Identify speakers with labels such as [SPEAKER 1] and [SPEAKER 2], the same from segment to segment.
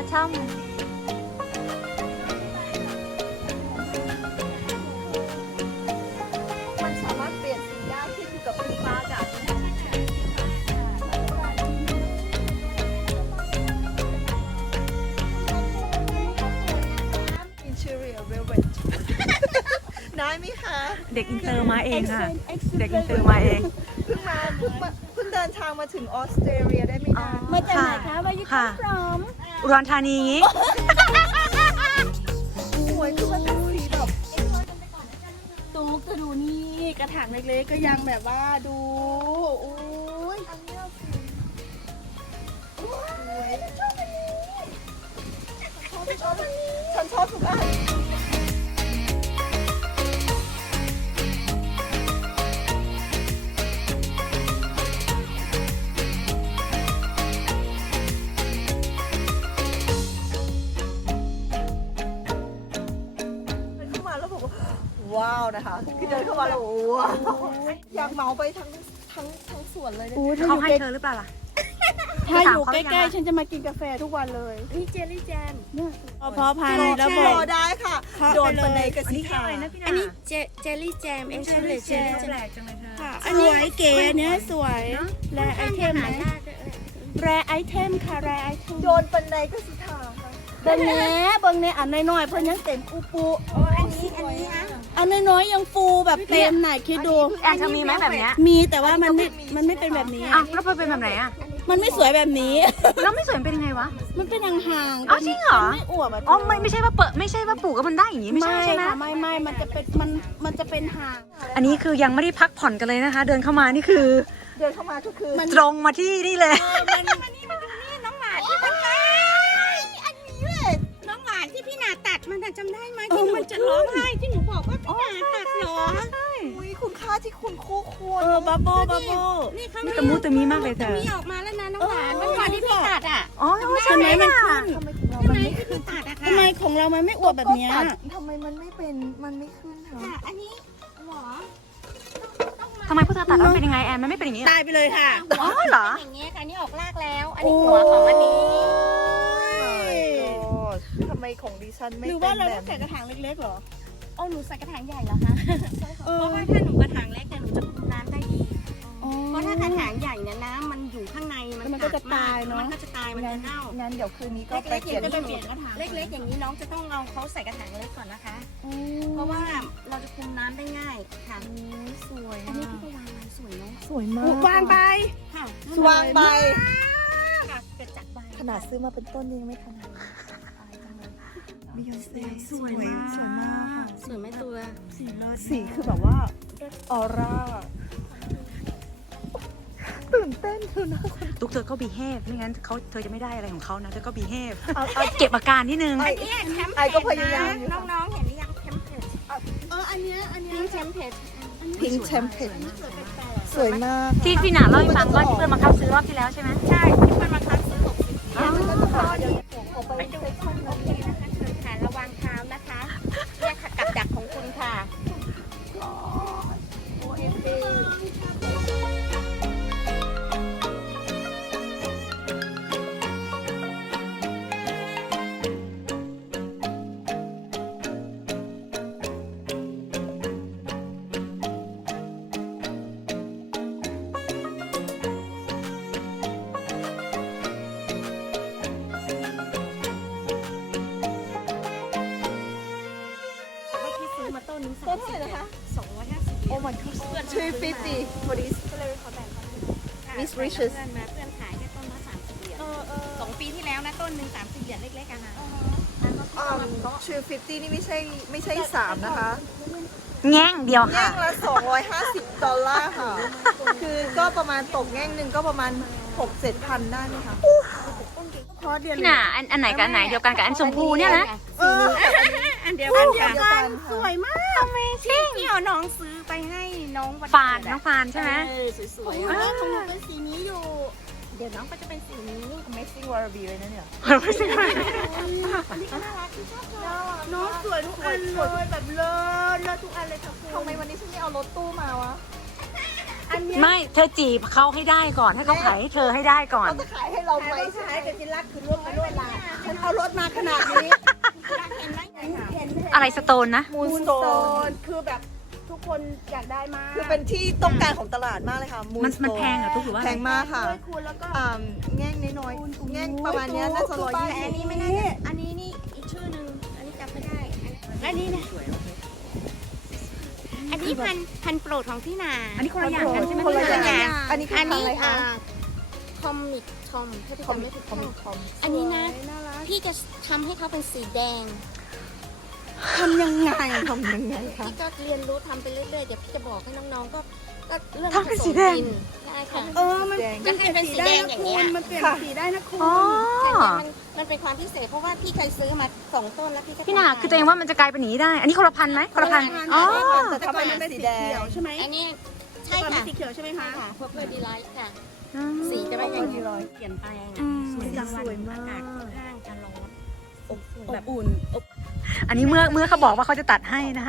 [SPEAKER 1] ช่ำ
[SPEAKER 2] มันสามารถเปลี่ยนสีได้ขึ้นอยู่กับพื้นฟ้าอากาศอินเทอร์เนียเวลเวทได้ไหมคะ
[SPEAKER 1] เด็กอินเตอร์มาเองค่ะ เด็กอินเตอร์มาเอง
[SPEAKER 2] เพิ่งเดินทางมาถึงออสเตรเลียได้ไม่นาน
[SPEAKER 3] มาจากไหนคะวายุ
[SPEAKER 1] ค่ะ
[SPEAKER 3] พร้อม
[SPEAKER 1] อุดรธานีงี้
[SPEAKER 2] สวยคือมันเป็นสีแบบ
[SPEAKER 3] ตุ๊กจะดูนี่กระถางเล็กๆก็ยังแบบว่าดูอุ้ย
[SPEAKER 2] ฉันชอบทุกอันเข้ามาแล้วบอกว่าว้าวนะคะคือเดินเข้ามาแล้วว้าวอยากเหมาไปทั้งสวนเลยเนี่ย
[SPEAKER 1] เขาให้เธอหรือเปล่าล่ะ
[SPEAKER 3] ถ้าอยู่ใกล้ๆฉันจะมากินกาแฟทุกวันเลยนี่เจลลี่แจมพอพันธุ์แล้วบ
[SPEAKER 2] ร
[SPEAKER 3] อก
[SPEAKER 2] อได้ค่ะ โดนปันไดกระซิค่ะ
[SPEAKER 3] อันนี้เจลลี่แจมเอ็กซ์เจลลี่แจม
[SPEAKER 1] แปลกจังเลยเธอ
[SPEAKER 3] ค่ะอันนี้เก๋อันเนี้ยสวยแรไอเทมไหมแรไอเทมค่ะแรไอเทม
[SPEAKER 2] โดนปันไดกระซิค่ะ
[SPEAKER 3] เบิ่งแหน่อันน้อยๆเพิ่นยังเต็มปูปูอันนี้อันน้อยๆยังฟูแบบเต็มหน่อยคิดดู
[SPEAKER 1] แอนเธอมีไหมแบบเนี้ย
[SPEAKER 3] มีแต่ว่ามันไม่เป็นแบบนี้
[SPEAKER 1] อ้าวแล้วเธอเป็นแบบไหนอ่ะ
[SPEAKER 3] มันไม่สวยแบบนี้
[SPEAKER 1] แล้วไม่สวยเป็นยังไงวะ
[SPEAKER 3] มันเป็นห่างๆ
[SPEAKER 1] อ้าวจริงเหรอ
[SPEAKER 3] มันไม่อวบอ่ะ
[SPEAKER 1] อ๋อไม่ใช่ว่าไม่ใช่ว่าปลูกก็มันได้อย่างงี้ไม่ใช่ใช่ไหม
[SPEAKER 3] ค่ะไม่มันจะเป็นมันจะเป็นห่าง
[SPEAKER 1] อันนี้คือยังไม่ได้พักผ่อนกันเลยนะคะ เดินเข้ามานี่คือ
[SPEAKER 2] เดินเข้ามาก็คือ
[SPEAKER 1] ตรงมาที่นี่เลย
[SPEAKER 3] น้องหมาที่มันอันนี้เลยน้องหมาที่พี่นาตัดมันจำได้ไหมที่หนูจะร้องไห้ที่หนูบอกว่าพี่นาตัดเหรอ
[SPEAKER 2] อุ้ยคุณค่าที่คุณคู่ควร
[SPEAKER 3] บับเบิ้ลนี่เขา
[SPEAKER 1] นี่ตะมูตะมีมากเลยเธอ
[SPEAKER 3] มีออกมาแล้วนะน้องหมาน้องหมาที่พี่ตัดอ่ะ
[SPEAKER 1] อ๋อใช่
[SPEAKER 3] ทำ
[SPEAKER 1] ไห
[SPEAKER 3] ไม
[SPEAKER 1] ม
[SPEAKER 3] มัน
[SPEAKER 1] อ่ะ
[SPEAKER 3] ขึ้น
[SPEAKER 2] ทำไมของเรา
[SPEAKER 3] ทำ
[SPEAKER 2] มัน
[SPEAKER 3] ไม
[SPEAKER 2] ไม่
[SPEAKER 3] ที่
[SPEAKER 2] ขึ้น
[SPEAKER 3] พี่ตัดอะทำไมของเรามันไม่อวบแบบเนี้ย
[SPEAKER 2] ทำไมมันไม่ขึ้นคะ
[SPEAKER 3] อันนี้หรอ
[SPEAKER 1] ทำไมพวกเธอตัดแล้วมันเป็นยังไงแอนมันไม่เป็นอย่างงี้เหรอ
[SPEAKER 3] ตายไปเลยค่ะ
[SPEAKER 1] อ๋อเหรอ
[SPEAKER 3] อย่างเงี้ยค่ะนี่ออกรากแล้ว อันนี้หัวของอันนี้
[SPEAKER 2] ทำไมของดิฉันไม่
[SPEAKER 3] หรือ
[SPEAKER 2] เป็
[SPEAKER 3] ว่าน เรา
[SPEAKER 2] แบ
[SPEAKER 3] ต้อบ งใส่กระถางเล็กๆหรอ
[SPEAKER 4] โอ้หนูใส่กระถางใหญ่เหรอคะ เพราะว่าถ้าหนูกระถางเล็กเนี่ยหนูจะคุมน้ำได้ดี เพราะถ้ากระถางใหญ่เนี่ยน้ำมันอยู่ข้างใน
[SPEAKER 3] มันก็จะตายเนอะ
[SPEAKER 4] มันก็จะตาย มันจะเน่า
[SPEAKER 2] งั้นเดี๋ยวคืนนี้ก็ไป
[SPEAKER 4] เล็กๆ
[SPEAKER 2] เปลี่ยน
[SPEAKER 4] จะไป
[SPEAKER 2] ที่
[SPEAKER 4] เปลี่ยนกระถางเล็กๆอย่างนี้น้องจะต้องเอาเขาใส่กระถางเล็กก่อนนะคะ เพราะว่าเราจะคุมน้ำได้ง่ายค่ะ
[SPEAKER 2] สวย
[SPEAKER 4] อันนี้พี่ก็วางไว้สวยเนาะ
[SPEAKER 2] สวยมาก
[SPEAKER 3] วางไป
[SPEAKER 4] ค่ะ
[SPEAKER 2] วางใบ
[SPEAKER 4] ค่ะเกิดจากใบ
[SPEAKER 2] ขนาดซื้อมาเป็นต้นยังไม่ขนาดบิยอนเซ่สวยมาก
[SPEAKER 4] สวยไหมตัว
[SPEAKER 2] สีคือแบบว่าออร่าตื่นเต้นคือนะ
[SPEAKER 1] ตุ๊กเธอก็บีเฮฟไม่งั้นเธอจะไม่ได้อะไรของเขานะเธอก็บีเฮฟเก็บอาการนิดนึง
[SPEAKER 4] เนี่ยแคมเป
[SPEAKER 2] ไอ้
[SPEAKER 4] ญ
[SPEAKER 2] ก็พยายามอยู่
[SPEAKER 4] น้องๆเห็นหรือยังแคมเปญ
[SPEAKER 3] อันเนี้ย
[SPEAKER 4] พิงแคมเปญ
[SPEAKER 2] พิงแชมเปญสวยมาก
[SPEAKER 1] ที่พี่หนาเล่าให้ฟังว่าที่เพื่อนมาคับซื้อรอบที่แล้วใช่ไหม
[SPEAKER 4] ใช่ที่มันมาคัดซื้อ60
[SPEAKER 1] อ๋อ
[SPEAKER 4] ไปดูโอเคนะคะเชิญค่ะระวังเท้านะคะเนี่ยค่ะกับดักของคุณค่ะ ที่ซื้อมาต้นนึง
[SPEAKER 2] ต้นเท่าไหร่นะคะ
[SPEAKER 4] 250
[SPEAKER 2] โอ้ my god 250 for this
[SPEAKER 4] ก็เลยขอแบ่งเขา
[SPEAKER 2] Miss Riches
[SPEAKER 4] เพื่อนมาเพื่อนขายแค่ต้นละ30 เหรียญ2 ปีที่แล้วนะต้นหนึ่ง30 เหรียญเล็กๆอะค่ะ
[SPEAKER 2] 250นี่ไม่ใช่3นะคะ
[SPEAKER 1] แง่งเดียว
[SPEAKER 2] แง่
[SPEAKER 1] ค่ะ
[SPEAKER 2] งละ$250ค่ะ คือก็ประมาณตกแง่งหนึ่งก็ประมาณ 6-7 พันได้ไหมคะ
[SPEAKER 3] พอเดือน
[SPEAKER 1] พี่หนาอันไหนกับอันไหนเดียวกันกับอันชมพูเนี่ยนะ
[SPEAKER 4] อันเดียวกันค่ะ
[SPEAKER 3] สวยมาก
[SPEAKER 4] ที่เอาน้องซื้อไปให้น้องวัน
[SPEAKER 1] ฟาน
[SPEAKER 4] เกิด
[SPEAKER 1] น้องฟานใช่ไหม
[SPEAKER 4] สวย
[SPEAKER 3] ของหนูของหนูเป็นสีนี้อยู่
[SPEAKER 4] ๆเดี๋ยวน้องก็จะเป็นสีนี้
[SPEAKER 2] Amazing Wallaby เลยนะเนี่ย
[SPEAKER 1] ไม่ใช่ไหม
[SPEAKER 3] น้องสวยทุกอันเลยแบบเลิศทุกอันเลยค่ะคุณ
[SPEAKER 2] ทำไมวันนี้ฉันไม่เอารถตู้มาวะ
[SPEAKER 3] อันเนี้ย
[SPEAKER 1] ไม่เธอจีบเขาให้ได้ก่อนให้เขาขายให้เธอให้ได้ก่อน
[SPEAKER 2] เขาจะขายให้เราไหม
[SPEAKER 3] ใช้กับจิรักคือรวบไปรวบลา
[SPEAKER 2] ฉันเอารถมาขนาดนี้
[SPEAKER 4] เห็นไหม
[SPEAKER 1] อะไรสโตนนะ
[SPEAKER 2] มูนสโตน
[SPEAKER 3] คือแบบทุกคนอยากได้มาก
[SPEAKER 2] คือเป็นที่ต้องการของตลาดมากเลยค่ะ
[SPEAKER 1] มันแพงเหรอทุกหรือว่า
[SPEAKER 2] แพงมากค่ะ
[SPEAKER 3] ด้วยคุณแล้วก็
[SPEAKER 2] แง่งน้อยๆแง่งประมาณเนี้ยน่าจะ120
[SPEAKER 4] แต่อันนี้ไม่น่าจะอันนี้นี่อีกชื่อหนึ่งอันนี้จำไม่ได้อันนี้นะอันนี้พันโปรดของพี่นา
[SPEAKER 1] อันนี้คนละอย่างกันใช่ไหม
[SPEAKER 2] คนละ
[SPEAKER 1] พี่
[SPEAKER 2] อย่าง
[SPEAKER 1] นา
[SPEAKER 2] อันนี้คือ
[SPEAKER 4] อัน
[SPEAKER 2] พัน
[SPEAKER 4] นี้
[SPEAKER 2] อะไรคะ
[SPEAKER 4] คอมิกทอมถ้าพี่
[SPEAKER 2] คอม
[SPEAKER 4] จำ
[SPEAKER 2] มิ
[SPEAKER 4] ไม่
[SPEAKER 2] ก
[SPEAKER 4] ผิด
[SPEAKER 2] คอมมิกคอม
[SPEAKER 4] อันนี้นะ
[SPEAKER 3] น่ารัก
[SPEAKER 4] พี่จะทำให้เขาเป็นสีแดง
[SPEAKER 2] ทำยังไงทำยังไงคะ
[SPEAKER 4] พี่ก็เรียนรู้ทำไปเรื่อยๆ เดี๋ยวพี่จะบอกให้น้องๆ ก็เรื่อง
[SPEAKER 1] ทำเป็นสีแดง
[SPEAKER 4] ได้ค่ะ
[SPEAKER 3] มัน
[SPEAKER 2] แดง
[SPEAKER 3] มันเปลี่ยนสีได้นะคุณมันเปลี่ยนสีได้นะคุณ
[SPEAKER 1] อ๋อ
[SPEAKER 4] แต่เนี่ยมันเป็นความพิเศษเพราะว่าพี่เคยซื้อมา2 ต้นแล้วพี่ก็
[SPEAKER 1] พี่นาคือตัวเองว่ามันจะกลายเป็นอย่างนี้ได้ อันนี้คนละพันไหมคนละพันอ๋อ
[SPEAKER 2] แต่
[SPEAKER 3] แต่
[SPEAKER 2] ทำ
[SPEAKER 3] ก่อ
[SPEAKER 2] ไม
[SPEAKER 3] น
[SPEAKER 2] มั
[SPEAKER 3] มัน น
[SPEAKER 2] เป็
[SPEAKER 3] เป็น น
[SPEAKER 2] สี
[SPEAKER 3] สี
[SPEAKER 2] แดง
[SPEAKER 3] เขียวใช่ไหม
[SPEAKER 4] อันนี้ใช่
[SPEAKER 3] ก่อนเป็
[SPEAKER 4] ค่ะ
[SPEAKER 3] นสีเขียวใช่ไหมคะ
[SPEAKER 4] ค่ะพวกเพื่อดีไลท์ค่ะ สีจะเป็นอย่างนี้เปลี่ยนแปลง
[SPEAKER 1] อืม
[SPEAKER 4] สวยจัง
[SPEAKER 2] สวยมาก
[SPEAKER 4] อากาศค่อนข้างจะร้อน
[SPEAKER 3] อบอุ่น
[SPEAKER 1] อันนี้เมื่อเขาบอกว่าเขาจะตัดให้นะคะ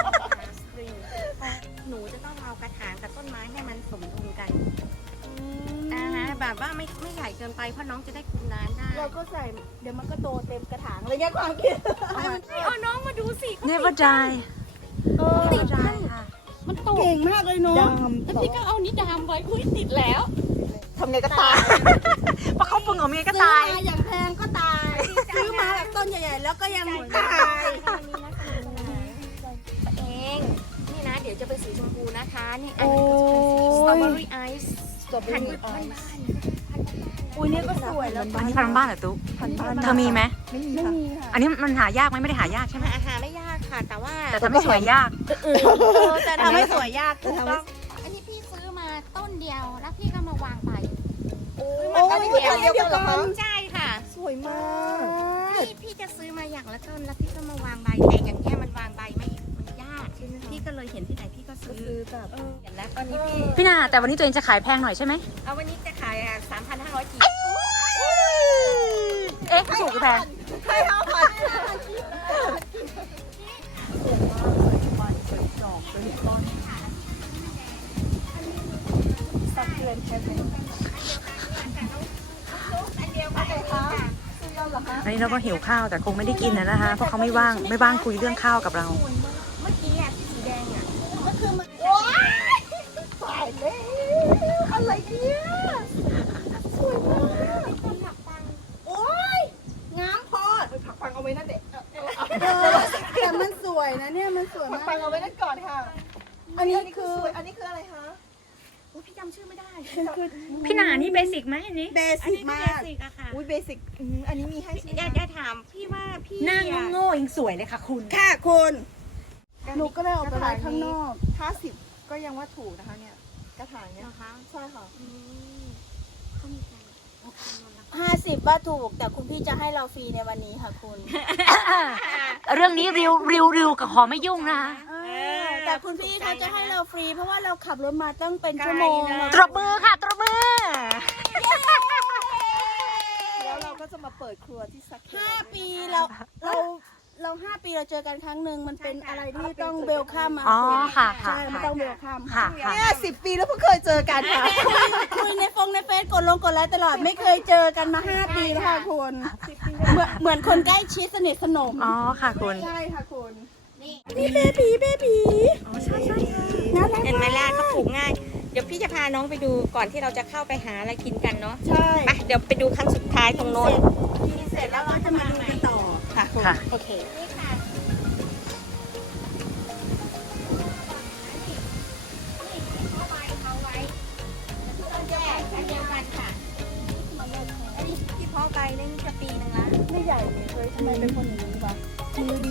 [SPEAKER 4] หนูจะต้องเอากระถางกับต้นไม้ให้มันสมดุลกันแบบว่าไม่ใหญ่เกินไปเพราะน้องจะได้คุมน้ำได้
[SPEAKER 3] เราก็ใส่เดี๋ยวมันก็โตเต็มกระถางอะไรเงี้ยความคิด
[SPEAKER 4] เอาน้องมาดูสิ
[SPEAKER 1] Never die
[SPEAKER 4] ติดมันมันโต
[SPEAKER 3] เก่งมากเลยเนาะ
[SPEAKER 2] ดำ
[SPEAKER 4] แล้วพี่ก็เอานี่ดามไว้คุยติดแล้ว
[SPEAKER 2] ทำไงก็ตาย
[SPEAKER 1] เพราะเขาปึงออกมาก็
[SPEAKER 3] ซื้อ
[SPEAKER 1] ตาย
[SPEAKER 3] มาอย่างแพงก็ตาย ซื้อมาแบบต้นใหญ่ๆแล้วก็ยังตาย
[SPEAKER 4] เองนี่นะ เดี๋ยวจะเป็นสีชมพูนะคะนี่อันนี้สตรอเบอรี่ไอซ์พันบ้าน
[SPEAKER 3] อุ้ยนี่ก็สวยแล้ว
[SPEAKER 1] อันนี้พันบ้านเหรอตุ๊ก
[SPEAKER 2] พันบ้าน
[SPEAKER 1] เธอมีไหม
[SPEAKER 2] ไม่มี
[SPEAKER 3] ไม่
[SPEAKER 2] ค่ะ
[SPEAKER 3] มีค่ะ
[SPEAKER 1] อันนี้มันหายากไหมไม่ได้หายากใช่ไหม
[SPEAKER 4] อาหารไม่ยากค่ะ แต่ว่า
[SPEAKER 1] แต่ทำให้สวยยาก
[SPEAKER 3] แต่ทำให้สวยยากถูกต้อง
[SPEAKER 4] อันนี้พี่ซื้อมาต้นเดียวแล้วพี่ก็มาวางใบ
[SPEAKER 2] โอ้ยเดียวกันเหรอคะ
[SPEAKER 4] ใช่ค่ะ
[SPEAKER 2] สวยมาก
[SPEAKER 4] พี่จะซื้อมาอย่างละต้นแล้วพี่ก็มาวางใบแต่อย่างเงี้ยมันวางใบไม่มันยากพี่ก็เลยเห็นที่ไหนพี่ก็ซื้อ
[SPEAKER 2] ซื้อแบบ
[SPEAKER 4] เห็นแล้วตอนนี้พี่
[SPEAKER 1] พี่นาแต่วันนี้ตัวเองจะขายแพงหน่อยใช่ไหม
[SPEAKER 4] เอาวันนี้จะขาย3,500 กีบ
[SPEAKER 1] เอ๊ะถูกหรือแพง
[SPEAKER 2] ใครเอาพันดอกเป็นต้นสักเดือนแค่ไหน
[SPEAKER 4] อันเดียวกันค่ะ
[SPEAKER 1] อันนี้เราก็หิวข้าวแต่คงไม่ได้กินนะคะ เพราะเขาไม่ว่างคุยเรื่องข้าวกับเรา
[SPEAKER 4] เมื่อกี้ที่สีแดงอ่ะ
[SPEAKER 2] ตายแล้วอะไรเนี่ยสวยมากโอ้ย
[SPEAKER 3] งามพอด
[SPEAKER 2] ไปผักฟังเอาไว้นั่นเด็ก
[SPEAKER 3] แต่มันสวยนะเนี่ยมันสวย
[SPEAKER 2] ผัก
[SPEAKER 3] มา
[SPEAKER 2] ฟั
[SPEAKER 3] ก
[SPEAKER 2] งเอาไว้นั่นก่อนค่ะ อันนี้คืออันนี้คืออะไรคะ
[SPEAKER 4] พี่จำชื่อไม่ได้
[SPEAKER 1] พี่นานี่เบสิกไหมอันนี้
[SPEAKER 3] เบ
[SPEAKER 4] อัน
[SPEAKER 3] สิก
[SPEAKER 4] นี้ก็
[SPEAKER 3] มา
[SPEAKER 4] เบ
[SPEAKER 3] ก
[SPEAKER 4] สิกอะค่ะ
[SPEAKER 2] อุ้ยเบสิกอันนี้มีให้ใช่ไหม
[SPEAKER 4] อย่าถามพี่ว่าพี่
[SPEAKER 1] หน้าโง่ๆยังสวยเลยค่ะคุณ
[SPEAKER 3] ค่ะคุณหนูก็เลยออกไปไว้ข้างนอก
[SPEAKER 2] 50ก็ยังว่าถูกนะคะเนี่ยกระถางเนี่ย
[SPEAKER 4] นะคะ
[SPEAKER 2] ใช่ค่ะ
[SPEAKER 4] เขามีใคร
[SPEAKER 3] 50ว่าถูกแต่คุณพี่จะให้เราฟรีในวันนี้ค่ะคุณ
[SPEAKER 1] เรื่องนี้ริวกับหอไม่ยุ่งนะคะ
[SPEAKER 3] แต่คุณพี่เขาจะให้เราฟรี เพราะว่าเราขับรถมาตั้งเป็นชั่วโมงอะ
[SPEAKER 1] ตรบมือค่ะตรบมือ
[SPEAKER 2] แล้วเราก็จะมาเปิดครัวที่สัก
[SPEAKER 3] 5 ปีเรา5 ปีเราเจอกันครั้งหนึ่งมันเป็นอะไรที่ต้องเวลคัมมา
[SPEAKER 1] อ๋อค่ะค่ะ
[SPEAKER 3] ใช่มันต้องเวลคัม
[SPEAKER 1] ค่ะค่ะ
[SPEAKER 2] เนี่ย10 ปีแล้วเพิ่งเคยเจอกันค่ะ
[SPEAKER 3] คุยในเฟซกดกดไลค์ตลอดไม่เคยเจอกันมา5 ปีแล้วค่ะคุณเหมือนคนใกล้ชิดสนิทสนม
[SPEAKER 1] อ๋อค่ะคุณ
[SPEAKER 3] ใช่ค่ะคุณ
[SPEAKER 4] นี่
[SPEAKER 3] นี่เบบีน่ารัก
[SPEAKER 4] เห็นไหมล่ะเขาปลูกง่าย เดี๋ยวพี่จะพาน้องไปดูก่อนที่เราจะเข้าไปหาอะไรกินกันเนาะ
[SPEAKER 3] ใช่
[SPEAKER 4] ไปเดี๋ยวไปดูครั้งสุดท้ายตรงโน้น
[SPEAKER 3] เสร็จแล้วเราจะมาดูกันต่อค่ะ
[SPEAKER 1] ค่ะ
[SPEAKER 4] โอเค นี่ค่ะต้นแยกอันเดียวกันค่ะอันนี้ที่เพาะไปนี่จะปีหนึ่งละ
[SPEAKER 3] ไม่ใหญ่เลยเฮ้ยทำไมเป็นคนอย่างนี้วะมือดี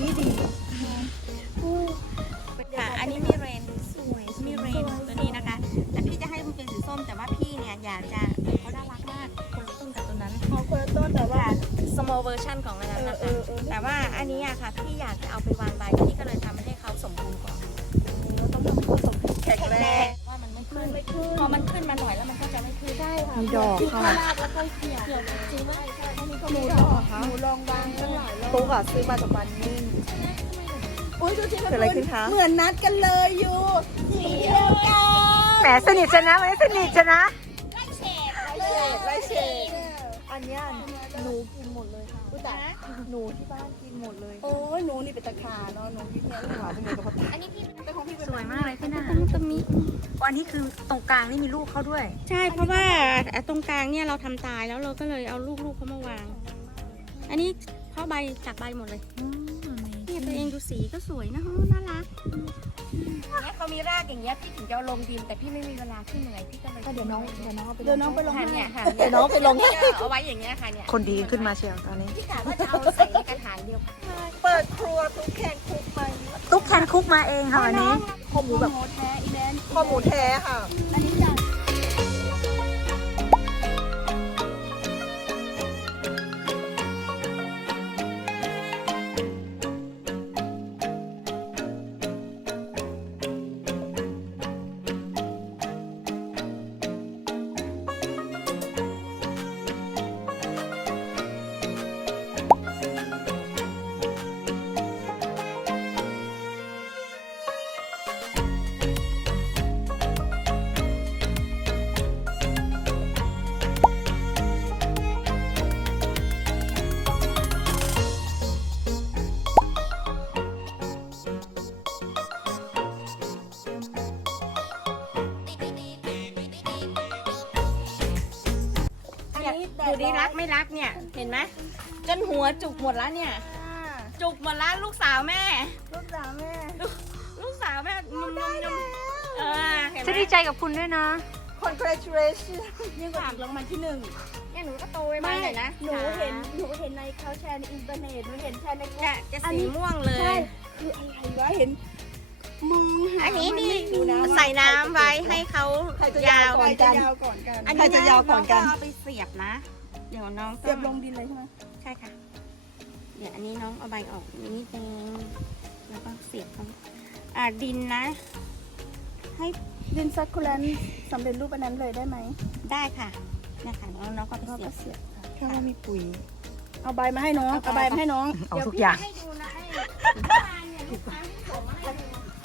[SPEAKER 4] ค่ะ อันนี้มีเรนสวยมีเรนตัวนี้นะคะ แต่พี่จะให้มันเป็นสีส้มแต่ว่าพี่เนี่ยอยากจะเขาน่ารักมากคนละต้นกับตัวนั้น
[SPEAKER 3] ของคนละต้นแต่ว่า
[SPEAKER 4] small version ของอันนั้นนะคะแต่ว่าอันนี้อะค่ะพี่อยากจะเอาไปวางใบพี่ก็เลยทำให้เขาสมบูรณ์ก่อน
[SPEAKER 2] ต้องทำผสมแข็งแรง
[SPEAKER 4] ว่ามันไม่ขึ้นพอมันขึ้นมาหน่อยแล้วมันก็จะไม่ขึ้นได้ค่ะ
[SPEAKER 2] มีดอกค่ะ
[SPEAKER 3] ลากแล้วก็เกี่ยวจริงไหมอันนี้ก็มีดอกหนูลองวางตั้งหลายรอบ
[SPEAKER 2] ตุ๊กอะซื้อมาจากวันนิ่ง
[SPEAKER 3] อุ้ยดูสิ
[SPEAKER 2] เกิดอะไรขึ้นคะ
[SPEAKER 3] เหมือนนัดกันเลยอยู่สีเดียวกัน
[SPEAKER 1] แหมสนิทชนะวันนี้สนิทชนะ
[SPEAKER 2] ไล่เฉดอันเนี้ยหนูกินหมดเลยค่ะกูตาหนูที่บ้านกินหมดเลย
[SPEAKER 3] โอ้ยหนูนี่เป็นตะขาเนาะหนูที่เนี่ย
[SPEAKER 2] หาจังเลยกับพ่อตา
[SPEAKER 4] อันนี้พี่
[SPEAKER 3] แต่ของพี่เป็น
[SPEAKER 1] สวยมากเลยพี่นา
[SPEAKER 4] ตรงนี้
[SPEAKER 1] อันนี้คือตรงกลางนี่มีลูกเขาด้วย
[SPEAKER 4] ใช่เพราะว่าตรงกลางเนี่ยเราทำตายแล้วเราก็เลยเอาลูกๆเขามาวาง อันนี้เพาะใบจากใบหมดเลยนี่ตัวเองดูสีก็สวยนะน่ารักเนี่ยเขามีรากอย่างเงี้ยพี่ถึงจะเอาลงดินแต่พี่ไม่มีเวลาขึ้นเหนื่อยพี่ก็เลย
[SPEAKER 2] ก็เดี๋ยวน้องเอาไป
[SPEAKER 3] เดี๋ยวน้องไปลง
[SPEAKER 4] ค่ะ
[SPEAKER 3] ให้
[SPEAKER 4] เนี่ยค่ะ
[SPEAKER 2] เดี๋ยวน้องไปลง
[SPEAKER 4] เอาไว้อย่างเงี้ยค่ะเนี่ย
[SPEAKER 1] คนดีขึ้นมาเชียวตอนนี้
[SPEAKER 4] พี่กะว่าจะเอาใส่ในกระถางเดียวกัน
[SPEAKER 2] เปิดครัวทุกแคนคุกมา
[SPEAKER 1] ตุ๊กแคนคุกมาเองค่ะวันนี้
[SPEAKER 2] ข้อหมูแบบ
[SPEAKER 3] โมแท้อีแดน
[SPEAKER 2] ข้อหมูแท้ค่ะ
[SPEAKER 3] อันนี้จ้ะ
[SPEAKER 4] ดูดีรักไม่รักเนี่ยเห็นไหมจนหัวจุกหมดแล้วเนี่ย จุกหมดแล้วลูกสาวแม่
[SPEAKER 3] ลูกสาวแม่
[SPEAKER 4] ลูกสาวแม่นุ่มเห็นไหม
[SPEAKER 1] จะดีใจกับคุณด้วยนะ
[SPEAKER 2] congratulations
[SPEAKER 3] ยิ่งกว่าถูกรางวัลที่หนึ่ง
[SPEAKER 4] เนี่ยหนูก็โตไปบ้างเลยนะ
[SPEAKER 3] หนูเห็นในเขาแชร์ในอินเทอร์เน็ตหนูเห็นแชร์ใน
[SPEAKER 4] เนี่ยจะสีม่วงเล
[SPEAKER 3] ใช่
[SPEAKER 4] ย
[SPEAKER 3] คืออะไรวะเห็นมองหา
[SPEAKER 4] อันนี้ดี
[SPEAKER 3] ดูนะ
[SPEAKER 4] ใส่น้ำไว้ให้เขา
[SPEAKER 2] ใครจะ
[SPEAKER 4] ยาว
[SPEAKER 2] ก่อน
[SPEAKER 3] จะ
[SPEAKER 2] กัน
[SPEAKER 3] ยาวก่อนกัน
[SPEAKER 4] อัน
[SPEAKER 2] ใคร
[SPEAKER 4] นี้
[SPEAKER 2] จะยาวก่อนกัน
[SPEAKER 4] เอาไปเสียบนะ เดี๋ยวน้อง
[SPEAKER 3] เสียบลงดินเลยใช่ไหม
[SPEAKER 4] ใช่ค่ะ เดี๋ยวอันนี้น้องเอาใบออกนิดนึงแล้วก็เสียบเข้าดินนะ ให้
[SPEAKER 3] ดินซักคูแลนต์สำเร็จรูปอันนั้นเลยได้ไหม
[SPEAKER 4] ได้ค่ะนะคะน้องก็ไป
[SPEAKER 3] เรา
[SPEAKER 4] เสีย
[SPEAKER 3] ก็
[SPEAKER 4] บ
[SPEAKER 3] เสียบ
[SPEAKER 2] แค่ว่ามีปุ๋ย
[SPEAKER 3] เอาใบมาให้น้องเอาใบมาให้น้อง
[SPEAKER 1] เอาทุกอย่าง
[SPEAKER 4] ให้ดูนะให้ลูกค้าที่ส่งมาให้ดู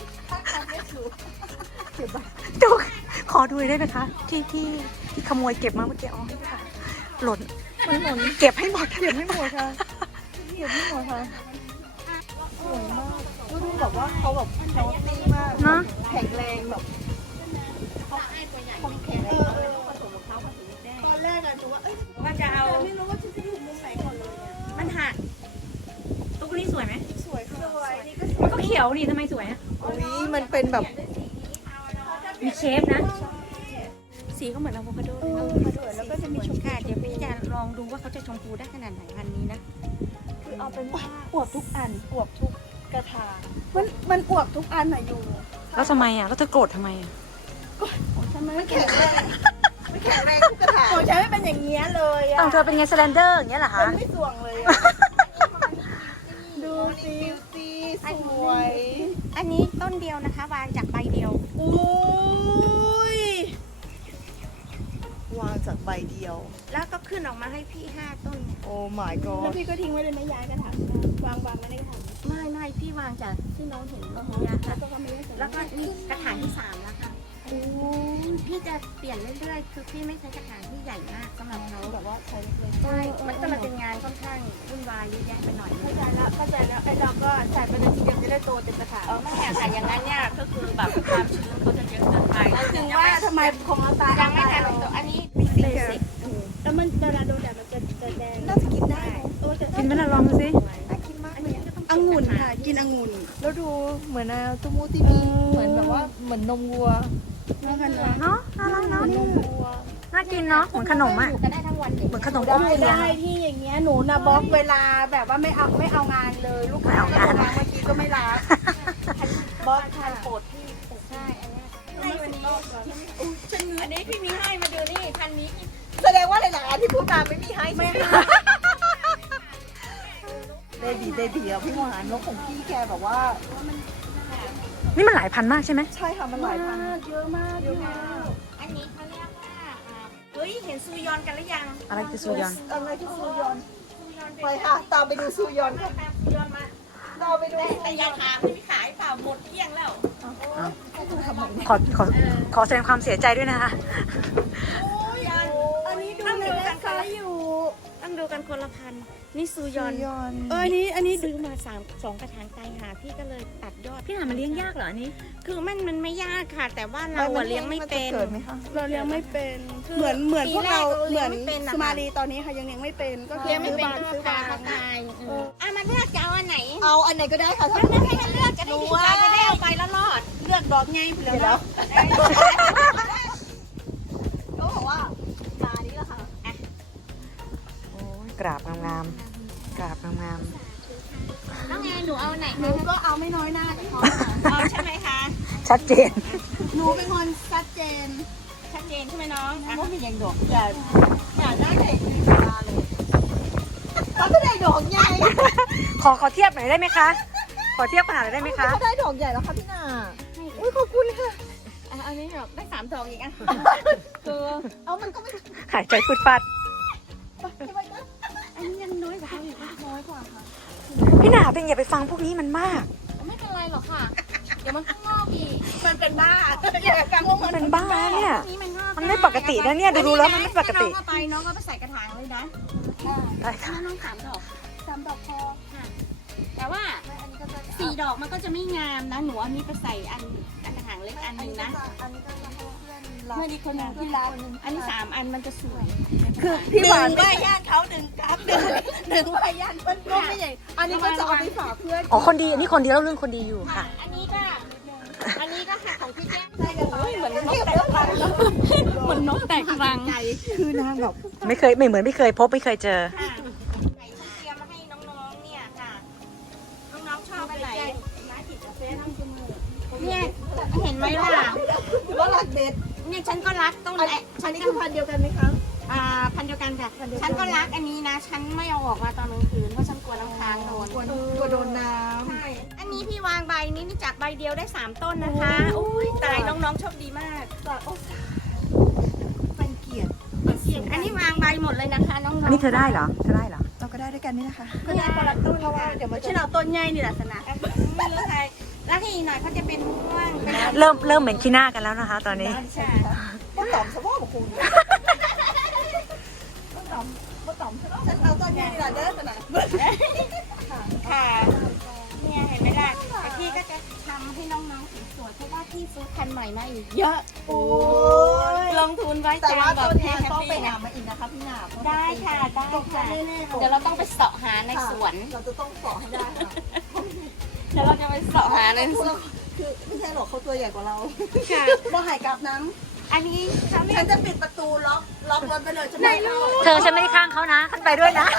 [SPEAKER 1] ดูขอดูได้ไหมคะที่ขโมยเก็บมาเมื่อกี้อ๋อไม่ค่ะหล่นเก็บให้หมด
[SPEAKER 2] เก็บไม่หมดค่ะเก็บไม่หมดค่ะสวยมากดูแบบว่าเขาแบบเฮลตี้มาก
[SPEAKER 1] เนาะ
[SPEAKER 2] แข็งแรงแบบ
[SPEAKER 3] ตอนแรกอะจูว่าเอ้ย
[SPEAKER 4] ว่าจะเอา
[SPEAKER 3] ไม่รู้ว่าจะอยู่มุมไหนก่อนเลยอะ
[SPEAKER 4] มันหัก
[SPEAKER 1] ตุ๊กนี่สวยไหม
[SPEAKER 3] สวยค่ะสวยนี่ก็
[SPEAKER 1] มันก็เขียวนี่ทำไมสวยอ่ะ
[SPEAKER 2] อุ้ยมันเป็นแบบ
[SPEAKER 1] มีเชฟนะ
[SPEAKER 4] สีก็เหมือนอะโวคาโด
[SPEAKER 3] เอ
[SPEAKER 4] เลย
[SPEAKER 3] อสวยแล้วก็จะมีชมพู
[SPEAKER 4] ค่ะเดี๋ยวพี่จะลองดูว่าเขาจะชมพูได้ขนาดไหนพันนี้นะ
[SPEAKER 3] คือเอาเป็นว่า
[SPEAKER 2] อวบทุกอันอวบทุกกระถาง
[SPEAKER 3] มันอวบทุกอันอะอยู่
[SPEAKER 1] แล้วทำไมอ่ะแล้วเธอโกรธทำไมอ่ะ
[SPEAKER 3] ของฉันไม่
[SPEAKER 2] แข็งแรงไม่แข็งแรงทุกกระถาง
[SPEAKER 3] ของฉันไม่เป็นอย่างเงี้ยเลยอะ
[SPEAKER 1] ต้องเธอเป็นไงสแลนเดอร์อย่างเงี้ยเหรอ
[SPEAKER 3] มั
[SPEAKER 1] คะ
[SPEAKER 3] นไม่สวงเลยอะดูสิ
[SPEAKER 2] บิวตี้สวย
[SPEAKER 4] อันนี้ต้นเดียวนะคะ วางจากใบเดียว
[SPEAKER 3] อุ้ยว
[SPEAKER 2] างจากใบเดียว
[SPEAKER 4] แล้วก็ขึ้นออกมาให้พี่5 ต้นเนี่ย
[SPEAKER 2] โอ้ my
[SPEAKER 3] แล้ว
[SPEAKER 2] god
[SPEAKER 3] พี่ก็ทิ้งไว้เลยไม่ย้ายกระถางวางไว้ในกระถาง
[SPEAKER 4] ไม่พี่วางจากที่น้องเห็นเมื่อกี้อะค่ะ
[SPEAKER 3] แล้วก็ไม่ได้ใส่
[SPEAKER 4] แล้วก็นี่กระถางที่3แล้วค่ะ
[SPEAKER 3] โอ้
[SPEAKER 4] พี่จะเปลี่ยนเรื่อยๆ คือพี่ไม่ใช้กระถางที่ใหญ่มากสำหรับเขา
[SPEAKER 2] แบบว่าใช้เล็ก
[SPEAKER 4] ใช่ มันก็เลยเป็นงานค่อนข้างวุ่นวายเยอะแยะไปหน่อย
[SPEAKER 3] เข้าใจแล้วไอ้เราก็ใส่ไปเลยทีเดียวจะได้โตเต็มกระถาง
[SPEAKER 4] ไม่ค่ะแต่อย่างนั้นเนี่ยก็คือแบบความชื้นเขาจะเยอะเกินไป
[SPEAKER 3] ถึงว่าทำไมของเราตาย
[SPEAKER 4] ยังไม่ทันตัวอันนี้เบสิก
[SPEAKER 3] แล้วมันเวลาโดนแดดมันจะแดง
[SPEAKER 2] ๆน่าจะกินได้
[SPEAKER 1] กินไหมล่ะลองดูสิ
[SPEAKER 2] น่ากินมากเลยอะ
[SPEAKER 3] องุ่นค่ะ กินองุ่น
[SPEAKER 2] แล้วดูเหมือนตุ้มูที่มีเหมือนแบบว่าเหมือนนมวัว
[SPEAKER 3] แล้วกันนะ
[SPEAKER 1] เนาะน่ารัก
[SPEAKER 2] เห
[SPEAKER 1] เนาะ
[SPEAKER 2] มือนนมวัว
[SPEAKER 1] น่ากินเนาะเหมือนขนมอ่ะ
[SPEAKER 4] อยู่กันได้ทั้งวันอย่าง
[SPEAKER 1] เหมื
[SPEAKER 4] เงี้
[SPEAKER 1] อย นขนมอบเทียน
[SPEAKER 3] ได้ที่อย่างเงี้ยหนูนะบล็อกเวลาแบบว่าไม่เอางานเลยลูกค้าก็โทรมาเมื่อกี้ก็ไม่รับบล็อกค่ะ
[SPEAKER 4] โปรดพี่ใช่อันเนี้ยให้วันนี้อันนี้พี่มีให้มาดูนี่พันนี้
[SPEAKER 2] แสดงว่าหลายๆอันที่พูดมาไม่มีให้ไม่ให้ได้ดีอ่ะพี่หวานนกของพี่แกแบบว่า
[SPEAKER 1] นี่มันหลายพันมากใช่ไหม
[SPEAKER 2] ใช่ค่ะมันหลายพัน
[SPEAKER 3] เยอะมากเยอะมาก
[SPEAKER 4] อันนี้เขาเรียกว่าเฮ้ยเห็นซูยอนกันหรือยัง
[SPEAKER 1] อะไรคือซูยอน
[SPEAKER 2] อะไรที่ซูยอนไปค่ะตามไปดูซูยอนค่ะ
[SPEAKER 4] ตามซูยอนมา
[SPEAKER 2] ตามไปดู
[SPEAKER 4] แต่อย่าถามที่ขายเปล่าหมดเกลี้ยงแล้ว
[SPEAKER 1] ขอแสดงความเสียใจด้วยนะคะ
[SPEAKER 3] อันนี้ดูในเว็บไซต์อยู่
[SPEAKER 4] ต้องต้องดูกันคนละพันนี่ซูยอน
[SPEAKER 2] อันนี้
[SPEAKER 4] ซื้อมา2กระถางตายหาพี่ก็เลยตัดยอด
[SPEAKER 1] พี่หนามันเลี้ยงยากเหรออันนี้
[SPEAKER 4] คือมันไม่ยากค่ะ แต่ว่าเราอะเลี้ยงไม่เป็น
[SPEAKER 2] เกิดไหมคะ
[SPEAKER 3] เราเลี้ยงไม่เป็น
[SPEAKER 4] คือ
[SPEAKER 3] เหมือนพวกเรา
[SPEAKER 4] ปี
[SPEAKER 3] เห
[SPEAKER 4] แร
[SPEAKER 3] มือน
[SPEAKER 4] กเราเลี้ยงไม่เป็นอะ
[SPEAKER 3] สุมาลีตอนนี้ค่ะยังเลี้ยงไม่เป็นก็คือ
[SPEAKER 4] เลี้ยงไม่
[SPEAKER 3] ซื้อ
[SPEAKER 4] เป็น
[SPEAKER 3] บาน
[SPEAKER 4] ก็
[SPEAKER 3] ซื้อ
[SPEAKER 4] พา
[SPEAKER 3] บาน
[SPEAKER 4] เขาตายมันเลือกจะเอาอันไหน
[SPEAKER 2] เอาอันไหนก็ได้ค่ะถ้า
[SPEAKER 4] ไม่ให้มันเลือกจะได้ดีใจจะได้เอาไปแล้วรอด
[SPEAKER 3] เลือกดอกไงเผื่อ
[SPEAKER 2] เดี๋ยว
[SPEAKER 3] แล้ว
[SPEAKER 2] เขาบอกว่าจานนี้แหละค่ะ
[SPEAKER 1] โอ้ยกราบงามๆกราบงาม
[SPEAKER 4] น้องแอนหนูเอาไหน
[SPEAKER 3] หนูก็เอาไม่น้อยหน้าแต่เขา
[SPEAKER 4] เอาใช่ไหมคะ
[SPEAKER 1] ๆชัดเจน
[SPEAKER 3] หนูเป็นคนชัดเจน
[SPEAKER 4] ชัดเจนใช่ไหมน้อง
[SPEAKER 2] ก็มีอย่างดอกใหญ่อยากได้เด็กมีตาเลยเขาก็ได้ดอกใหญ่
[SPEAKER 1] ขอเทียบหน่อยได้ไหมคะ ขอเทียบขนาดหน่อยได้ไหมคะ
[SPEAKER 2] เขาได้ดอกใหญ่แล้วค่ะพี่นาอุ้ยขอบคุณค่ะ
[SPEAKER 4] อันนี้ดอกได้3 ดอกอีกอ่ะ
[SPEAKER 2] เอามันก็ไม่
[SPEAKER 1] หายใจฟุดฟัด
[SPEAKER 2] จะไปนะ
[SPEAKER 4] อันนี้ยังน้อยกว่าเขาอีก
[SPEAKER 3] น้อยกว่าค่ะ
[SPEAKER 1] พี่หนาเป็นอย่าไปฟังพวกนี้มันมาก
[SPEAKER 4] ไม่เป็นไรหรอกค่ะ เดี๋ยวมันข้างนอกอีก
[SPEAKER 3] มันเป็นบ้าอยากฟังว่ามัน
[SPEAKER 1] เป็นบ้าเนี่ย
[SPEAKER 4] นี่มันงอก
[SPEAKER 1] มันไม่ปกตินะเนี่ยดูๆแล้วมันไม่ปกติ
[SPEAKER 4] น้องก็ไปน้องก็ไปใส่กระถางเลยนะ
[SPEAKER 1] ได้ค่ะ
[SPEAKER 4] น้อง3 ดอก
[SPEAKER 3] 3 ดอกพอ
[SPEAKER 4] แต่ว่า
[SPEAKER 3] อันนี้ก็จะ
[SPEAKER 4] 4 ดอกมันก็จะไม่งามนะหนูอันนี้ไปใส่อันกระถางเล็กอันหนึงนะ
[SPEAKER 3] อันนี้ก็จะให้เพื่อนรัก
[SPEAKER 4] เมื่อดีคนหนึงที่รักอันนี้3 อันมันจะสวย
[SPEAKER 3] คือพี่หวานว่าย่านเขาดึงกราฟดึงว่าย่านมันก็ไม่ใหญ่ อันนี้ก็จะเอาไปฝากเพื่อน
[SPEAKER 1] อ๋อคนดีอันนี้คนดีแล้วเรื่องคนดีอยู่ค่ะ
[SPEAKER 4] อันนี้ก็ค่ะของพี่แก้ม
[SPEAKER 3] เหมือนนกแต่ละ
[SPEAKER 4] เหมือนนกแตกรัง
[SPEAKER 2] คือนางแบบ
[SPEAKER 1] ไม่เคยไม่เหมือนไม่เคยพบไม่เคยเจอ
[SPEAKER 4] ค่ะไหนฉันเตรียมมาให้น้องๆเนี่ยค่ะ น้องๆชอบอันไหนเนี่ยเห็นไหมล่ะ
[SPEAKER 2] ถือว่าหลักเด็ด
[SPEAKER 4] เนี่ยฉันก็รักต้น
[SPEAKER 2] อันนี้คือพันธุ์เดียวกันไหมคะ
[SPEAKER 4] พันเดียวกันค่ะฉันก็รักอันนี้นะ ฉันไม่เอาออกมาตอนกลางคืนเพราะฉันกลัวน้ำค้างโดน
[SPEAKER 2] กลัวโดนน้
[SPEAKER 4] ใช่อันนี้พี่วางใบนี้นี่จากใบเดียวได้3 ต้นนะคะโอ้ยตายน้องๆโชคดีมาก
[SPEAKER 2] ำเป็นเกียรติ
[SPEAKER 4] อันนี้วางใบหมดเลยนะคะน้องๆ
[SPEAKER 1] อันนี้เธอได้เหรอเธอได้เหรอ
[SPEAKER 2] เราก็ได้ด้วยกันนี่นะคะ
[SPEAKER 4] ก็ได้คนละต้นเพราะว่า
[SPEAKER 2] เดี๋ยวมัน
[SPEAKER 3] ฉันเอาต้นใหญ่นี่แหละสนะ
[SPEAKER 4] ไม่รู้ใครแล้วที่อีกหน่อยเขาจะเป็นม่วงเป็น
[SPEAKER 1] เริ่มเหม็นขี้หน้ากันแล้วนะคะ ตอนนี้
[SPEAKER 4] ใช่
[SPEAKER 2] ต้นตอมสมองของคุณต้นตอมฉันเอาต้นใหญ่นี่แหละเด้อสนะ
[SPEAKER 4] ค่ะเนี่ยเห็นไหมล่ะแต่พี่ก็จะทำให้น้องๆสวยๆเพราะว่าพี่ซื้อพันธุ์ใหม่มาอีกเยอะ
[SPEAKER 2] โอ้ย
[SPEAKER 4] ลงทุนไว้
[SPEAKER 2] แต่
[SPEAKER 4] แจ
[SPEAKER 2] ว่าม
[SPEAKER 4] แบ
[SPEAKER 2] ต้
[SPEAKER 4] บ
[SPEAKER 2] น
[SPEAKER 4] แฮ
[SPEAKER 2] นี้
[SPEAKER 4] ป
[SPEAKER 2] ต้อง
[SPEAKER 4] ปี้
[SPEAKER 2] ไป
[SPEAKER 4] นะ
[SPEAKER 2] หามาอีกนะคะพี่หนา
[SPEAKER 4] ได้ค่ะได้ค่ะ
[SPEAKER 2] แน่ๆ
[SPEAKER 4] เดี๋ยวเราต้องไปเสาะหาในสวน
[SPEAKER 2] เราจะต้องต่อให้ได้ค่ะ
[SPEAKER 4] เดี๋ยวเราจะไปเสาะหาในสวน
[SPEAKER 2] คือไม่ใช่หรอกเขาตัวใหญ่กว่าเรา
[SPEAKER 4] ค่ะ
[SPEAKER 3] บ่หายกับน้
[SPEAKER 4] อันนี้เขาเรีย
[SPEAKER 3] ฉั
[SPEAKER 4] ก
[SPEAKER 3] นจะปิดประตูล็อกรถไปเลยฉันไม่เข้า
[SPEAKER 1] เธอฉันไม่ได้ข้างเขานะขึ้นไปด้วยนะ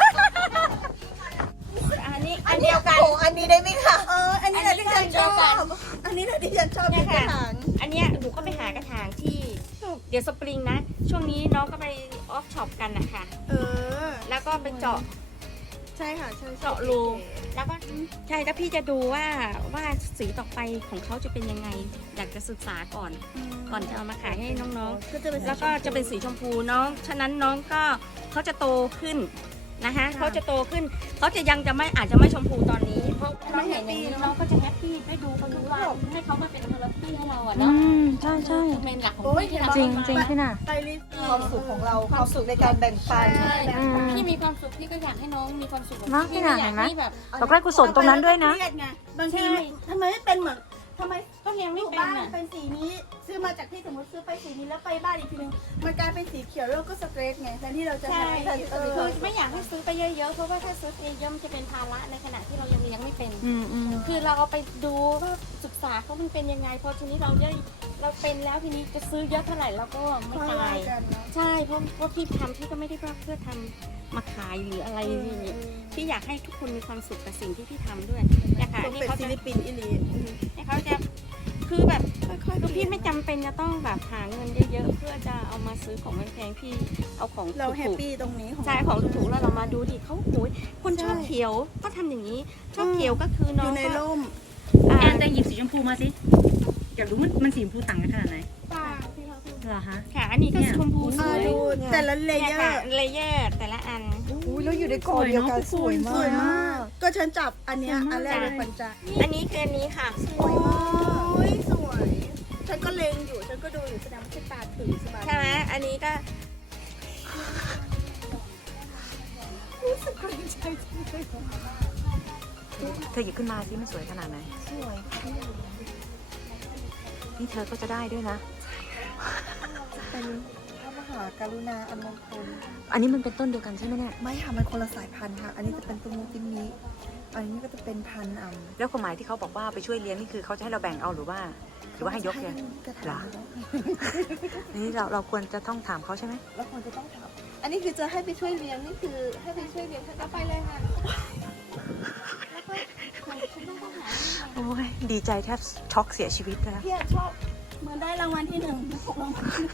[SPEAKER 4] อันนี้อันเดียวกัน
[SPEAKER 2] โอ้อันนี้ได้ไหมคะ
[SPEAKER 3] อันนี้แหละที่ฉันชอบอันนี้แหละที่ฉันชอบ
[SPEAKER 4] เนี่ย
[SPEAKER 3] ที่ก
[SPEAKER 4] ค่ะ
[SPEAKER 3] ระถาง
[SPEAKER 4] อันเนี้ยหนูก็ไปหากระถางที่เดี๋ยวสปริงนะ ช่วงนี้น้องก็ไปออฟช็อปกันนะคะ แล้วก็ไปเจาะ
[SPEAKER 3] ใช่ค่ะใช่
[SPEAKER 4] เจาะรูแล้วก็ใช่แล้วพี่จะดูว่าสีต่อไปของเขาจะเป็นยังไง อยากจะศึกษาก่อนจะเอามาขายให้น้องๆ แล้วก็จะเป็นสีชมพูน้องฉะนั้นน้องก็เขาจะโตขึ้นนะคะเขาจะโตขึ้นเขาจะยังจะไม่อาจจะไม่ชมพูตอนนี้เพราะน้องเห็นอย่างนี้น้องก็จะแฮปปี้ได้ดูเขาดูว่าให้เขามาเป็นเทอราปีให้เราอะ
[SPEAKER 1] อื
[SPEAKER 4] เนาะ
[SPEAKER 1] มใช่ใช่
[SPEAKER 4] คือเมนหลักของพี่ที่เรา
[SPEAKER 1] จริงจริงพี่หนา
[SPEAKER 3] ไตลิส
[SPEAKER 2] ความสุขของเราความสุขในการแบ่งปัน
[SPEAKER 4] ใช่
[SPEAKER 1] อืม
[SPEAKER 4] พี่มีความสุขพี่ก็อยากให้น้องมีความสุขแบบ
[SPEAKER 1] เนอะพี่หน่า
[SPEAKER 4] ไม่อยาก
[SPEAKER 1] เห็นไหม
[SPEAKER 4] ให้แบบ
[SPEAKER 1] เราก็ได้กุศลตรงนั้นด้วยนะ
[SPEAKER 3] เครีดไงบางทีทำไมไม่เป็นเหมือนทำไม
[SPEAKER 4] ก็เลี้ยง
[SPEAKER 3] อ
[SPEAKER 4] ไม่
[SPEAKER 3] ยู่
[SPEAKER 4] เป็น
[SPEAKER 3] บ้าน
[SPEAKER 4] อะ
[SPEAKER 3] เป็นสีนี้ซื้อมาจากที่สมมติซื้อไปสีนี้แล้วไปบ้านอีกทีนึงมันกลายเป็นสีเขียวแล้วก็สเตรสไงแทนที่เราจะ
[SPEAKER 4] ใช่
[SPEAKER 3] แฮปปี้
[SPEAKER 4] คือไม่อยากให้ซื้อไปเยอะๆเพราะว่าถ้าซื้อไปเยอะมันจะเป็นภาระในขณะที่เรายังเลี้ยงไม่เป็น
[SPEAKER 1] อืมอืม
[SPEAKER 4] คือเราเอาไปดูว่าศึกษาเขามันเป็นยังไงพอทีนี้เราเป็นแล้วทีนี้จะซื้อเยอะเท่าไหร่เราก็ไม่
[SPEAKER 3] ค่อย
[SPEAKER 4] ตา
[SPEAKER 3] ว่าย กันเนาะ
[SPEAKER 4] ใช่เพราะว่าพี่ทำพี่ก็ไม่ได้ว่าเพื่อทำมาขายหรืออะไรอย่างงี้พี่อยากให้ทุกคนมีความสุขกับสิ่งที่พี่ทำด้วยเนี่ยค่ะ
[SPEAKER 3] ต้อง
[SPEAKER 4] นี่
[SPEAKER 3] เป็น
[SPEAKER 4] เขา
[SPEAKER 3] ฟิ
[SPEAKER 4] จะ
[SPEAKER 3] ลิปปินส์อิลี
[SPEAKER 4] เนี่ยเขาจะคือแบบ
[SPEAKER 3] ค่อย
[SPEAKER 4] คือ
[SPEAKER 3] ๆ
[SPEAKER 4] พี่ไม่จำเป็นจะต้องแบบหาเงินเยอะๆเพื่อจะเอามาซื้อของแพงๆพี่เอาของ
[SPEAKER 3] เราแฮป
[SPEAKER 4] ถูก
[SPEAKER 3] ปี้ตรงนี้ของ
[SPEAKER 4] ๆใช่ของถูกๆแล้วเรามาดูดิเขาโหยคนชอบเขียวก็ทำอย่างนี้ ชอบเขียวก็คือ
[SPEAKER 3] อ
[SPEAKER 4] น้อง
[SPEAKER 3] ยู่ใน
[SPEAKER 4] ก็
[SPEAKER 3] ร่ม
[SPEAKER 4] อ่า
[SPEAKER 1] แอนจะหยิบสีชมพูมาสิอยากรู้มันสีชมพูต่างกันขนาดไหน
[SPEAKER 3] ป่าที่เขาพูด
[SPEAKER 1] เหรอคะ
[SPEAKER 4] ค่ะ อันนี้ก็ชมพูสวย
[SPEAKER 3] ดูแต่ละเล
[SPEAKER 4] เนี่ย
[SPEAKER 3] เยอ
[SPEAKER 4] ค่ะ
[SPEAKER 3] ร์
[SPEAKER 4] เลเยอร์แต่ละอัน
[SPEAKER 2] อุ้ยแล้วอยู่ในกอเดียวกันสวยมาก
[SPEAKER 3] สวยมาก ก็ฉันจับอันเนี้ยอันแรกเลยปัญจา
[SPEAKER 4] อันนี้คืออันนี้ค่ะ
[SPEAKER 3] โอ้ยสวย ฉันก็เล็งอยู่ ฉันก็ดูอยู่แสดงว่าฉันตาถึงสบาย
[SPEAKER 4] ใช่ไหมอันนี้ก็
[SPEAKER 1] เธอหยิบขึ้นมาสิมันสวยขนาดไหน
[SPEAKER 2] สวยค่ะ
[SPEAKER 1] นี่เธอก็จะได้ด้วยนะ
[SPEAKER 2] เป็นพระมหากรุณาอันมงคล
[SPEAKER 1] อันนี้มันเป็นต้นเดียวกันใช่ไหมเนี่ย
[SPEAKER 2] ไม่ค่ะมันคนละสายพันธุ์ค่ะ อันนี้จะเป็นตุมูตินนี้อันนี้ก็จะเป็นพันธุ์
[SPEAKER 1] แล้วความหมายที่เขาบอกว่าไปช่วยเลี้ยงนี่คือเขาจะให้เราแบ่งเอาหรือว่าให้ยกเลย
[SPEAKER 2] กระถาง
[SPEAKER 1] นี่เราควรจะต้องถามเขาใช่ไหม
[SPEAKER 2] แล้วควรจะต้องถามอันนี้คือจะให้ไปช่วยเลี้ยงนี่คือให้ไปช่วยเลี้ยงท่านก็ไปเลยค่ะ
[SPEAKER 1] โอ้ยดีใจแทบช็อกเสียชีวิตแล้ว
[SPEAKER 2] พี่ชอบ
[SPEAKER 3] เหมือนได้รางวัลที่ 1ถูกรางวัลที่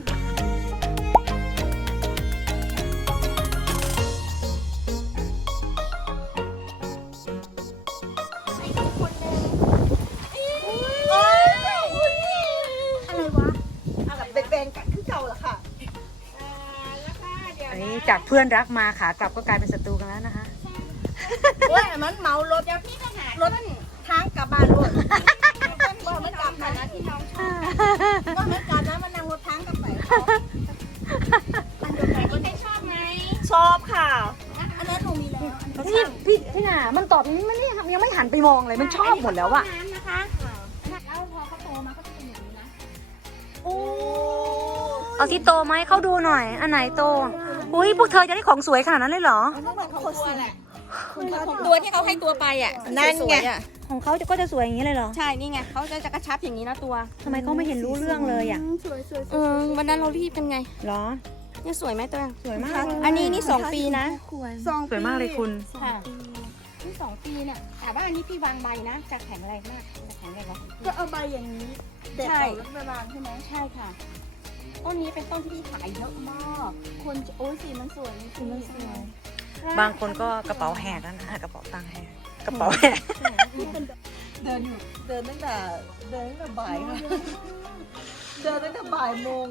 [SPEAKER 2] อะไรวะอะไรแบงกันคือเก่าเหรอค่ะ
[SPEAKER 3] แล้วก็เดี๋ยว
[SPEAKER 1] อันนี้จากเพื่อนรักมาขากลับก็กลายเป็นศัตรูกันแล้วนะคะ
[SPEAKER 2] โอ้ยมันเมารถ
[SPEAKER 3] เดี๋ยวพี่ไปหาร
[SPEAKER 2] ถทางกลับบ้านรถ
[SPEAKER 3] ว่าไม่กลับมานะที่น้องชอบ
[SPEAKER 2] ว่าไม่กลับนะมันนั่งรถทางกลับไป
[SPEAKER 3] อันเดียวกันที่ไม่ชอบไหม
[SPEAKER 2] ชอบค่ะ
[SPEAKER 3] อันนั้นหนูมีแล้วอันนี้
[SPEAKER 1] พี่หนามันตอบอย่างนี้มันนี่ยังไม่หันไปมองเลยมันชอบหมดแล้วอะ
[SPEAKER 3] น้ำนะคะแล้วพอเขาโตมาเขาจะเป็นอย่างนี้นะ
[SPEAKER 2] โอ้
[SPEAKER 1] เอาที่โตไหมเข้าดูหน่อย อันไหนโต อุ้ยพวกเธอจะได้ของสวยขนาดนั้นเลยเหรอ
[SPEAKER 2] อันนั้นเหมือนคนสวย
[SPEAKER 4] ตัวที่เขาให้ตัวไปอ่ะ
[SPEAKER 2] นั่นไง
[SPEAKER 4] สวยๆอะ
[SPEAKER 1] ของเขาก็จะสวยอย่างนี้เลยเหรอ
[SPEAKER 4] ใช่ นี่ไงเขาจะกระชับอย่างนี้นะตัว
[SPEAKER 1] ทำไมเขาไม่เห็นรู้เรื่องเลยอะ
[SPEAKER 2] สวยสวย
[SPEAKER 4] วันนั้นเรารีบกันไง
[SPEAKER 1] เหรอ
[SPEAKER 4] นี่สวยไหมตัว
[SPEAKER 1] สวยมากเลย
[SPEAKER 4] อันนี้นี่2 ปีนะ
[SPEAKER 1] สวยมากเลยคุณ
[SPEAKER 4] ค่ะนี่2 ปีเนี่ยแต่ว่าอันนี้พี่วางใบนะจะแข็งแรงมากจะแข็งแรงกว่า
[SPEAKER 2] ก็เอาใบอย่างนี้เด็ดเอาแล้วไปวางใช่ไหม
[SPEAKER 4] ใช่ค่ะ ต้นนี้เป็นต้นที่พี่ขายเยอะมาก
[SPEAKER 2] คนโอ้ยสีมันสวยสีมันสวย
[SPEAKER 1] บางคนก็กระเป๋าแหกแล้วนะกระเป๋าตังค์แหกกระเป๋าแหก
[SPEAKER 2] เดินอยู่เดินตั้งแต่บ่ายค่ะเดินตั้งแต่บ่ายโมง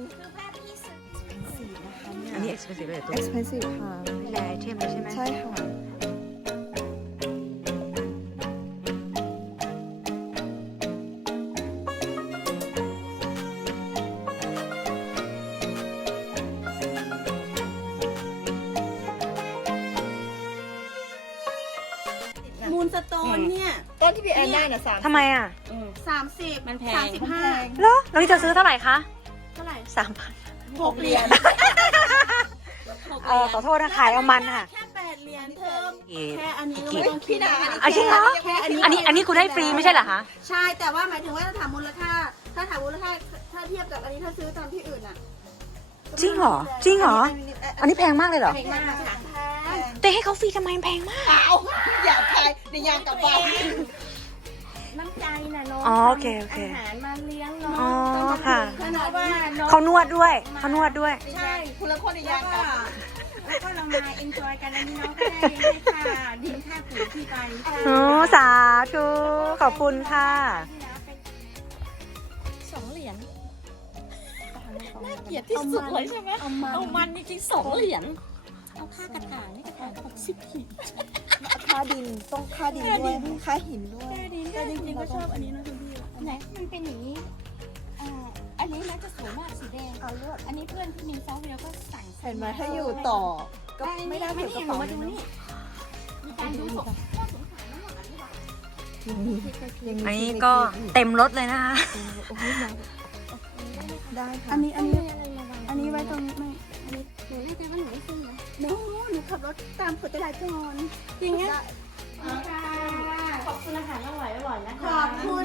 [SPEAKER 1] อันนี้ expensive เลยตัว
[SPEAKER 2] expensive ค่ะ
[SPEAKER 1] แรไอเทมเลยใช่ไหม
[SPEAKER 2] ใช่ค่ะ
[SPEAKER 3] มูลสโตนเนี่ย
[SPEAKER 2] ต้นที่พี่แอนได้น่ะ3
[SPEAKER 1] ทำไมอะ
[SPEAKER 3] 30
[SPEAKER 4] มันแพง
[SPEAKER 3] 35
[SPEAKER 1] เหรอแล้วนี่เธอซื้อเท่าไหร่คะ
[SPEAKER 3] เท่าไหร่
[SPEAKER 1] 3,000
[SPEAKER 2] 6 เหรียญ
[SPEAKER 1] ขอโทษนะขายเอามันค่ะ
[SPEAKER 3] แค่8 เหรียญเทอม
[SPEAKER 1] เอ๊ะ
[SPEAKER 3] แค่อันนี้ก็
[SPEAKER 1] กี่
[SPEAKER 3] ไม่ต้องคิดนะ
[SPEAKER 1] อ่ะจริงเหรอ
[SPEAKER 3] แค่อันนี้
[SPEAKER 1] อันนี้คุณให้ฟรีไม่ใช่เหรอคะ
[SPEAKER 3] ใช่แต่ว่าหมายถึงว่าถ้าถามมูลค่าถ้าเทียบกับอันนี้ถ้าซื้อตามที่อื่นอ่ะ
[SPEAKER 1] จริงเหรอจริงเหรอ อันนี้แพงมากเลยเหรอ
[SPEAKER 3] แพงมากค่ะแพง
[SPEAKER 1] แต่ให้เขาฟรีทำไมมันแพงมาก
[SPEAKER 2] เอาอย่าทายในยางกลับบ้าน
[SPEAKER 3] น้ำใจน่ะน้อง
[SPEAKER 1] อ๋อโอเคโอเค
[SPEAKER 3] อาหารมาเลี้ยงน้อง
[SPEAKER 1] อ๋อ
[SPEAKER 3] ต้องมา
[SPEAKER 1] ค่ะ
[SPEAKER 3] ขนาดว่าน้อง
[SPEAKER 1] เขานวดด้วยเขานวดด้วย
[SPEAKER 3] ใช่
[SPEAKER 2] คนละคนใน
[SPEAKER 3] แล้
[SPEAKER 2] ยาว งก
[SPEAKER 3] ก็
[SPEAKER 2] ลับ
[SPEAKER 3] แล้วก็เรามาเอนจอยกันอันนี้น้องก็ได้เลี้ยงให้ค่ะดินค่าปุ๋ยที่ไปใช่
[SPEAKER 1] โอ้สาธุขอบคุณค่ะ
[SPEAKER 4] 2 เหรียญ
[SPEAKER 3] เกลียดที่สุดเลยใช่ไหม
[SPEAKER 4] เอามันจริงๆ2 เหรียญเอาค่ากระถางนี่กระถาง60 ขีด
[SPEAKER 2] ค่าดินต้องค่าดินด้วยค่าหินด้วย
[SPEAKER 3] แต่จริงๆก็ชอบอันนี้นะคุณพี่
[SPEAKER 4] อันไหนมันเป็นอย่างนี้อันนี้นะจะสวยมากสีแดง
[SPEAKER 2] เอาลวด
[SPEAKER 4] อันนี้เพื่อนที่นิวเซาท์เวลก็สั่ง
[SPEAKER 2] เห็นไหมถ้าอยู่ต่อก็ไม่ได้
[SPEAKER 4] ไม่
[SPEAKER 2] เก็บก
[SPEAKER 4] ได้
[SPEAKER 2] ระ
[SPEAKER 4] หนู
[SPEAKER 2] เป๋า
[SPEAKER 4] มาดูนี่มีการดูศพพ่อสงสารน้ำหวานหรือเปล่า
[SPEAKER 1] อันนี้ก็เต็มรถเลยนะคะ
[SPEAKER 2] ได้ค่ะ
[SPEAKER 3] อันนี้ไว้ตรงนี้ไม่
[SPEAKER 4] หนูแน่ใจว่าหนูไม่ขึ้นนะ
[SPEAKER 3] หนูขับรถตามผลจราจรจริงไง
[SPEAKER 4] ขอบคุณอาหารอร่อยๆนะคะ
[SPEAKER 3] ขอบคุณ